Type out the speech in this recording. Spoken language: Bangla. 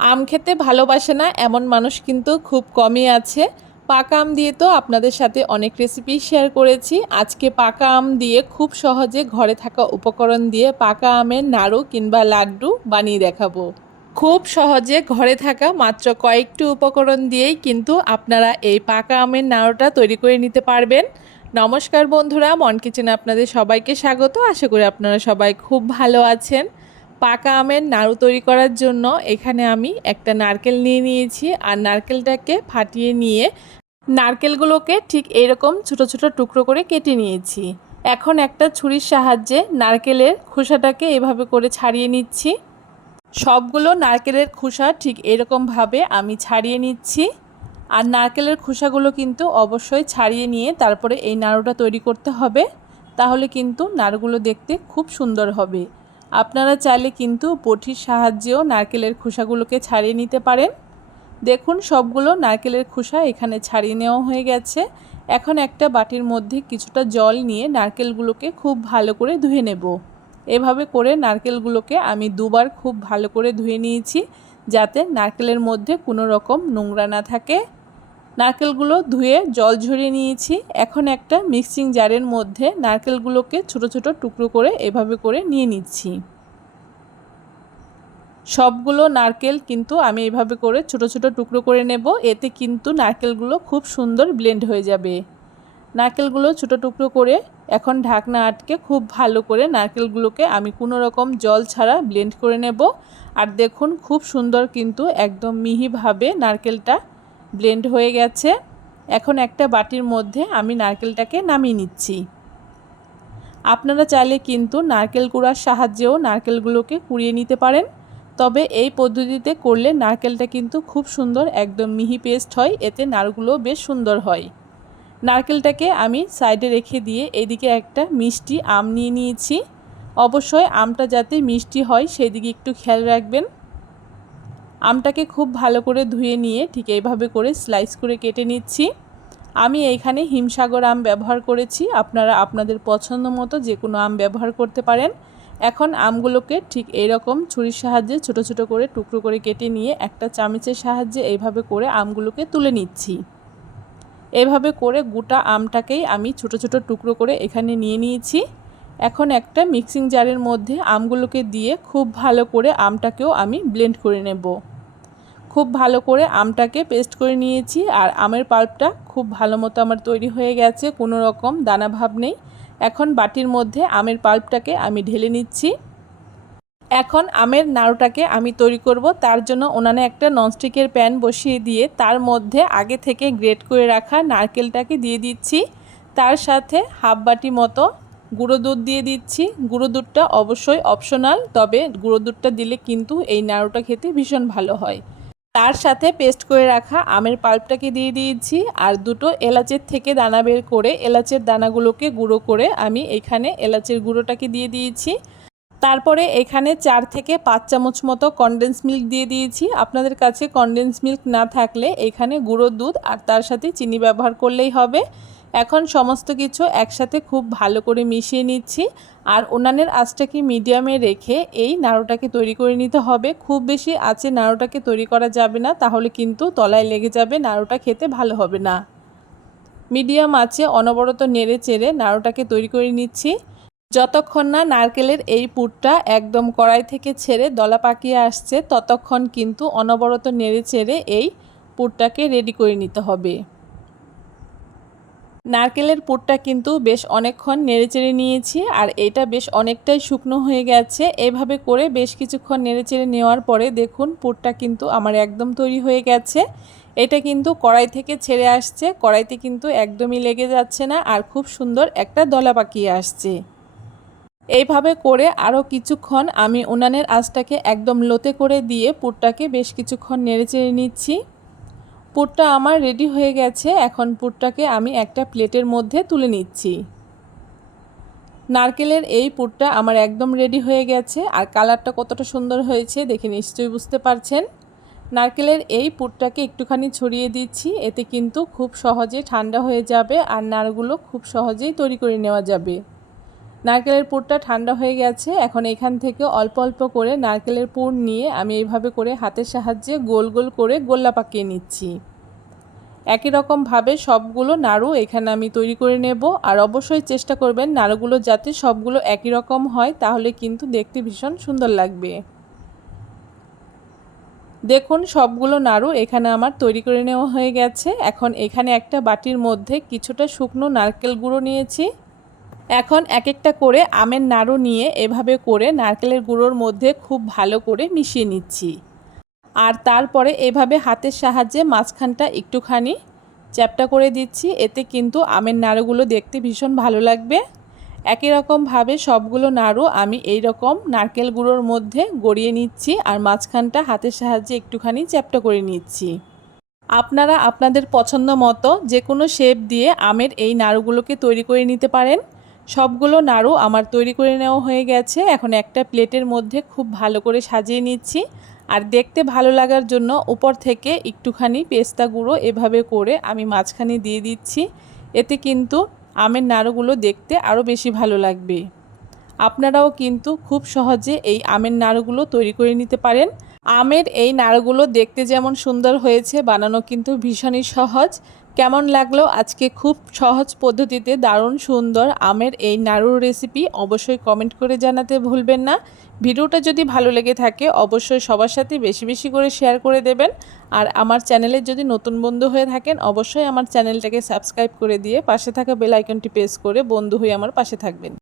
আম খেতে ভালোবাসে না এমন মানুষ কিন্তু খুব কমই আছে। পাকা আম দিয়ে তো আপনাদের সাথে অনেক রেসিপি শেয়ার করেছি। আজকে পাকা আম দিয়ে খুব সহজে ঘরে থাকা উপকরণ দিয়ে পাকা আমের নাড়ু কিংবা লাড্ডু বানিয়ে দেখাবো। খুব সহজে ঘরে থাকা মাত্র কয়েকটি উপকরণ দিয়েই কিন্তু আপনারা এই পাকা আমের নাড়ুটা তৈরি করে নিতে পারবেন। নমস্কার বন্ধুরা, মন কিচেনে আপনাদের সবাইকে স্বাগত। আশা করি আপনারা সবাই খুব ভালো আছেন। পাকা আমের নাড়ু তৈরি করার জন্য এখানে আমি একটা নারকেল নিয়ে নিয়েছি, আর নারকেলটাকে ফাটিয়ে নিয়ে নারকেলগুলোকে ঠিক এরকম ছোট ছোট টুকরো করে কেটে নিয়েছি। এখন একটা ছুরির সাহায্যে নারকেলের খোসাটাকে এভাবে করে ছাড়িয়ে নিচ্ছি। সবগুলো নারকেলের খোসা ঠিক এরকমভাবে আমি ছাড়িয়ে নিচ্ছি। আর নারকেলের খোসাগুলো কিন্তু অবশ্যই ছাড়িয়ে নিয়ে তারপরে এই নাড়ুটা তৈরি করতে হবে, তাহলে কিন্তু নাড়ুগুলো দেখতে খুব সুন্দর হবে। আপনারা চাইলে কিন্তু বটির সাহায্যেও নারকেলের খোসাগুলোকে ছাড়িয়ে নিতে পারেন। দেখুন সবগুলো নারকেলের খোসা এখানে ছাড়িয়ে নেওয়া হয়ে গেছে। এখন একটা বাটির মধ্যে কিছুটা জল নিয়ে নারকেলগুলোকে খুব ভালো করে ধুয়ে নেব। এভাবে করে নারকেলগুলোকে আমি দুবার খুব ভালো করে ধুয়ে নিয়েছি, যাতে নারকেলের মধ্যে কোনো রকম নোংরা না থাকে। নারকেলগুলো ধুয়ে জল ঝরিয়ে নিয়েছি। এখন একটা মিক্সিং জারের মধ্যে নারকেলগুলোকে ছোট ছোট টুকরো করে এভাবে করে নিয়ে নিচ্ছি। সবগুলো নারকেল কিন্তু আমি এভাবে করে ছোট ছোট টুকরো করে নেব, এতে কিন্তু নারকেলগুলো খুব সুন্দর ব্লেন্ড হয়ে যাবে। নারকেলগুলো ছোট টুকরো করে এখন ঢাকনা আটকে খুব ভালো করে নারকেলগুলোকে আমি কোনো রকম জল ছাড়া ব্লেন্ড করে নেব। আর দেখুন খুব সুন্দর কিন্তু একদম মিহিভাবে নারকেলটা ব্লেন্ড হয়ে গেছে। এখন একটা বাটির মধ্যে আমি নারকেলটাকে নামিয়ে নিচ্ছি। আপনারা চাইলে কিন্তু নারকেল কুড়ার সাহায্যেও নারকেলগুলোকে কুড়িয়ে নিতে পারেন, তবে এই পদ্ধতিতে করলে নারকেলটা কিন্তু খুব সুন্দর একদম মিহি পেস্ট হয়, এতে নাড়ুগুলো বেশ সুন্দর হয়। নারকেলটাকে আমি সাইডে রেখে দিয়ে এদিকে একটা মিষ্টি আম নিয়ে নিয়েছি। অবশ্যই আমটা যাতে মিষ্টি হয় সেই দিকে একটু খেয়াল রাখবেন। আমটাকে খুব ভালো করে ধুয়ে নিয়ে ঠিক এইভাবে করে স্লাইস করে কেটে নিচ্ছি। আমি এইখানে হিমসাগর আম ব্যবহার করেছি, আপনারা আপনাদের পছন্দ মতো যে কোনো আম ব্যবহার করতে পারেন। এখন আমগুলোকে ঠিক এইরকম ছুরির সাহায্যে ছোট ছোট করে টুকরো করে কেটে নিয়ে একটা চামচের সাহায্যে এইভাবে করে আমগুলোকে তুলে নিচ্ছি। এভাবে করে গোটা আমটাকেই আমি ছোট ছোট টুকরো করে এখানে নিয়ে নিয়েছি। এখন একটা মিক্সিং জারের মধ্যে আমগুলোকে দিয়ে খুব ভালো করে আমটাকেও আমি ব্লেন্ড করে নেব। খুব ভালো করে আমটাকে পেস্ট করে নিয়েছি, আর আমের পাল্পটা খুব ভালো মতো আমার তৈরি হয়ে গেছে, কোনো রকম দানা ভাব নেই। এখন বাটির মধ্যে আমের পাল্পটাকে আমি ঢেলে নিচ্ছি। এখন আমের নাড়ুটাকে আমি তৈরি করব, তার জন্য উনানে একটা ননস্টিকের প্যান বসিয়ে দিয়ে তার মধ্যে আগে থেকে গ্রেট করে রাখা নারকেলটাকে দিয়ে দিচ্ছি। তার সাথে হাফ বাটি মতো গুঁড়ো দুধ দিয়ে দিচ্ছি। গুঁড়ো দুধটা অবশ্যই অপশনাল, তবে গুঁড়ো দুধটা দিলে কিন্তু এই নাড়ুটা খেতে ভীষণ ভালো হয়। তার সাথে পেস্ট করে রাখা আমের পাল্পটাকে দিয়ে দিয়েছি, আর দুটো এলাচের থেকে দানা বের করে এলাচের দানাগুলোকে গুঁড়ো করে আমি এখানে এলাচের গুঁড়োটাকে দিয়ে দিয়েছি। তারপরে এখানে 4 থেকে 5 চামচ মতো কনডেন্স মিল্ক দিয়ে দিয়েছি। আপনাদের কাছে কনডেন্স মিল্ক না থাকলে এখানে গুঁড়ো দুধ আর তার সাথে চিনি ব্যবহার করলেই হবে। এখন সমস্ত কিছু একসাথে খুব ভালো করে মিশিয়ে নিচ্ছি, আর উনানের আঁচটাকে মিডিয়ামে রেখে এই নাড়ুটাকে তৈরি করে নিতে হবে। খুব বেশি আঁচে নাড়ুটাকে তৈরি করা যাবে না, তাহলে কিন্তু তলায় লেগে যাবে, নাড়ুটা খেতে ভালো হবে না। মিডিয়াম আঁচে অনবরত নেড়ে চেড়ে নাড়ুটাকে তৈরি করে নিচ্ছি। যতক্ষণ না নারকেলের এই পুরটা একদম কড়াই থেকে ছেড়ে দলা পাকিয়ে আসছে, ততক্ষণ কিন্তু অনবরত নেড়ে চেড়ে এই পুরটাকে রেডি করে নিতে হবে। নারকেলের পুরটা কিন্তু বেশ অনেকক্ষণ নেড়েচেড়ে নিয়েছি, আর এটা বেশ অনেকটাই শুকনো হয়ে গেছে। এভাবে করে বেশ কিছুক্ষণ নেড়েচেড়ে নেওয়ার পরে দেখুন পুরটা কিন্তু আমার একদম তৈরি হয়ে গেছে। এটা কিন্তু কড়াই থেকে ছেড়ে আসছে, কড়াইতে কিন্তু একদমই লেগে যাচ্ছে না, আর খুব সুন্দর একটা দলা পাকিয়ে আসছে। এইভাবে করে আরও কিছুক্ষণ আমি উনানের আঁচটাকে একদম লোতে করে দিয়ে পুরটাকে বেশ কিছুক্ষণ নেড়েচেড়ে নিচ্ছি। পুরটা আমার রেডি হয়ে গেছে। এখন পুরটাকে আমি একটা প্লেটের মধ্যে তুলে নিচ্ছি। নারকেলের এই পুরটা আমার একদম রেডি হয়ে গেছে, আর কালারটা কতটা সুন্দর হয়েছে দেখে নিশ্চয়ই বুঝতে পারছেন। নারকেলের এই পুরটাকে একটুখানি ছড়িয়ে দিচ্ছি, এতে কিন্তু খুব সহজে ঠান্ডা হয়ে যাবে আর নাড়ুগুলো খুব সহজেই তৈরি করে নেওয়া যাবে। নারকেলের পুরটা ঠান্ডা হয়ে গেছে। এখন এখান থেকে অল্প অল্প করে নারকেলের পুর নিয়ে আমি এইভাবে করে হাতের সাহায্যে গোল গোল করে গোল্লা পাকিয়ে নিচ্ছি। একই রকমভাবে সবগুলো নাড়ু এখানে আমি তৈরি করে নেব। আর অবশ্যই চেষ্টা করবেন নাড়ুগুলো যাতে সবগুলো একই রকম হয়, তাহলে কিন্তু দেখতে ভীষণ সুন্দর লাগবে। দেখুন সবগুলো নাড়ু এখানে আমার তৈরি করে নেওয়া হয়ে গেছে। এখন এখানে একটা বাটির মধ্যে কিছুটা শুকনো নারকেল গুঁড়ো নিয়েছি। এখন এক একটা করে আমের নাড়ু নিয়ে এভাবে করে নারকেলের গুঁড়োর মধ্যে খুব ভালো করে মিশিয়ে নিচ্ছি। আর তারপরে এভাবে হাতের সাহায্যে মাঝখানটা একটুখানি চ্যাপ্টা করে দিচ্ছি। এতে কিন্তু আমের নাড়ুগুলো দেখতে ভীষণ ভালো লাগবে। একই রকমভাবে সবগুলো নাড়ু আমি এই রকম নারকেল গুঁড়োর মধ্যে গড়িয়ে নিচ্ছি আর মাঝখানটা হাতের সাহায্যে একটুখানি চ্যাপ্টা করে নিচ্ছি। আপনারা আপনাদের পছন্দ মতো যে কোনো শেপ দিয়ে আমের এই নাড়ুগুলোকে তৈরি করে নিতে পারেন। সবগুলো নাড়ু আমার তৈরি করে নেওয়া হয়ে গেছে। এখন একটা প্লেটের মধ্যে খুব ভালো করে সাজিয়ে নিচ্ছি। আর দেখতে ভালো লাগার জন্য উপর থেকে একটুখানি পেস্তা গুঁড়ো এভাবে করে আমি মাঝখানে দিয়ে দিচ্ছি। এতে কিন্তু আমের নাড়ুগুলো দেখতে আরও বেশি ভালো লাগবে। আপনারাও কিন্তু খুব সহজে এই আমের নাড়ুগুলো তৈরি করে নিতে পারেন। আমের এই নাড়ুগুলো দেখতে যেমন সুন্দর হয়েছে, বানানো কিন্তু ভীষণই সহজ। কেমন লাগলো আজকে খুব সহজ পদ্ধতিতে দারুণ সুন্দর আমের এই নাড়ুর রেসিপি অবশ্যই কমেন্ট করে জানাতে ভুলবেন না। ভিডিওটা যদি ভালো লেগে থাকে অবশ্যই সবার সাথে বেশি বেশি করে শেয়ার করে দেবেন। আর আমার চ্যানেলে যদি নতুন বন্ধু হয়ে থাকেন অবশ্যই আমার চ্যানেলটাকে সাবস্ক্রাইব করে দিয়ে পাশে থাকা বেল আইকনটি প্রেস করে বন্ধু হয়ে আমার পাশে থাকবেন।